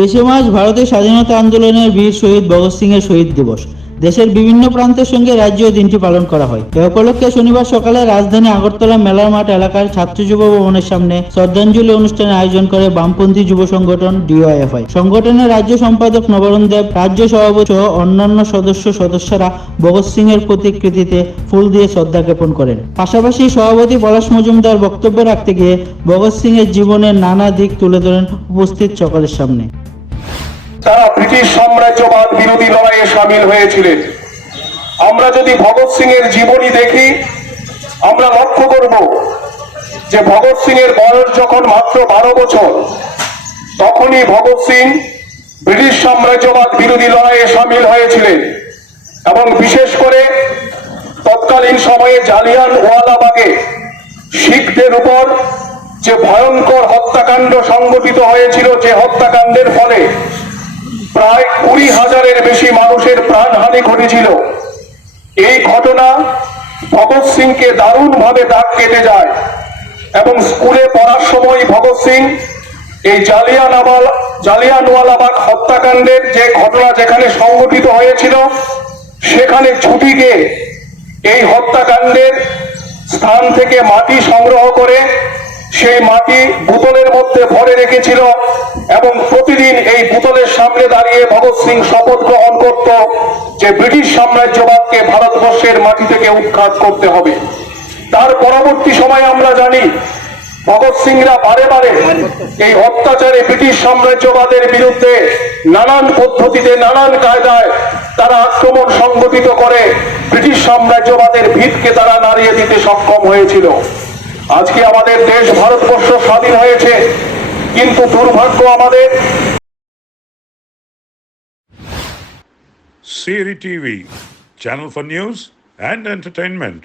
২৩ March ভারতের স্বাধীনতা আন্দোলনের বীর শহীদ ভগৎ সিং এর শহীদ দিবস। দেশের বিভিন্ন প্রান্তের সঙ্গে রাজ্যেও দিনটি পালন করা হয়। এ উপলক্ষে শনিবার সকালে রাজধানী আগরতলা মেলার মাঠ এলাকার ছাত্র যুব ভবনের সামনে শ্রদ্ধাঞ্জলি অনুষ্ঠানের আয়োজন করে বামপন্থী যুব সংগঠন ডিওয়াইএফআই। সংগঠনের রাজ্য সম্পাদক নবরণ দেব, রাজ্য সভাপতি সহ অন্যান্য সদস্যরা ভগৎ সিং এর প্রতিকৃতিতে ফুল দিয়ে শ্রদ্ধা জ্ঞাপন করেন। পাশাপাশি সভাপতি পলাশ মজুমদার বক্তব্য রাখতে গিয়ে ভগৎ সিং এর জীবনের নানা দিক তুলে ধরেন উপস্থিত সকলের সামনে। তারা ব্রিটিশ সাম্রাজ্যবাদ বিরোধী লড়াইয়ে সামিল হয়েছিলেন। আমরা যদি ভগৎ সিং এর জীবনী দেখি, আমরা লক্ষ্য করব যে ভগৎ সিং এর বয়স যখন মাত্র 12 বছর, তখনই ভগৎ সিং ব্রিটিশ সাম্রাজ্যবাদ বিরোধী লড়াইয়ে সামিল হয়েছিলেন এবং বিশেষ করে তৎকালীন সময়ে জালিয়ানওয়ালাবাগে শিখদের উপর যে ভয়ঙ্কর হত্যাকাণ্ড সংঘটিত হয়েছিল, যে হত্যাকাণ্ডের ফলে প্রায় 20,000-এর বেশি মানুষের প্রাণহানি ঘটেছিল, এই ঘটনা ভগৎ সিংকে দারুণভাবে দাগ কেটে যায় এবং স্কুলে পড়ার সময় ভগৎ সিং এই জালিয়ানওয়ালাবাগ হত্যাকাণ্ডের যে ঘটনা যেখানে সংঘটিত হয়েছিল সেখানে ছুটি গিয়ে এই হত্যাকাণ্ডের স্থান থেকে মাটি সংগ্রহ করে সেই মাটি বোতলের মধ্যে ভরে রেখেছিল এবং প্রতিদিন এই বোতলের সামনে দাঁড়িয়ে ভগৎ সিং শপথ গ্রহণ করত যে ব্রিটিশ সাম্রাজ্যবাদকে ভারতবর্ষের মাটি থেকে উৎখাত করতে হবে। তার পরবর্তী সময়ে আমরা জানি ভগৎ সিংরা বারে বারে এই অত্যাচারে ব্রিটিশ সাম্রাজ্যবাদের বিরুদ্ধে নানান পদ্ধতিতে নানান কায়দায় তারা আক্রমণ সংগঠিত করে ব্রিটিশ সাম্রাজ্যবাদের ভিতকে তারা নাড়িয়ে দিতে সক্ষম হয়েছিল। আজকে আমাদের দেশ ভারতবর্ষ স্বাধীন হয়েছে, কিন্তু দুর্ভাগ্য আমাদের। Siri TV, channel for news and entertainment.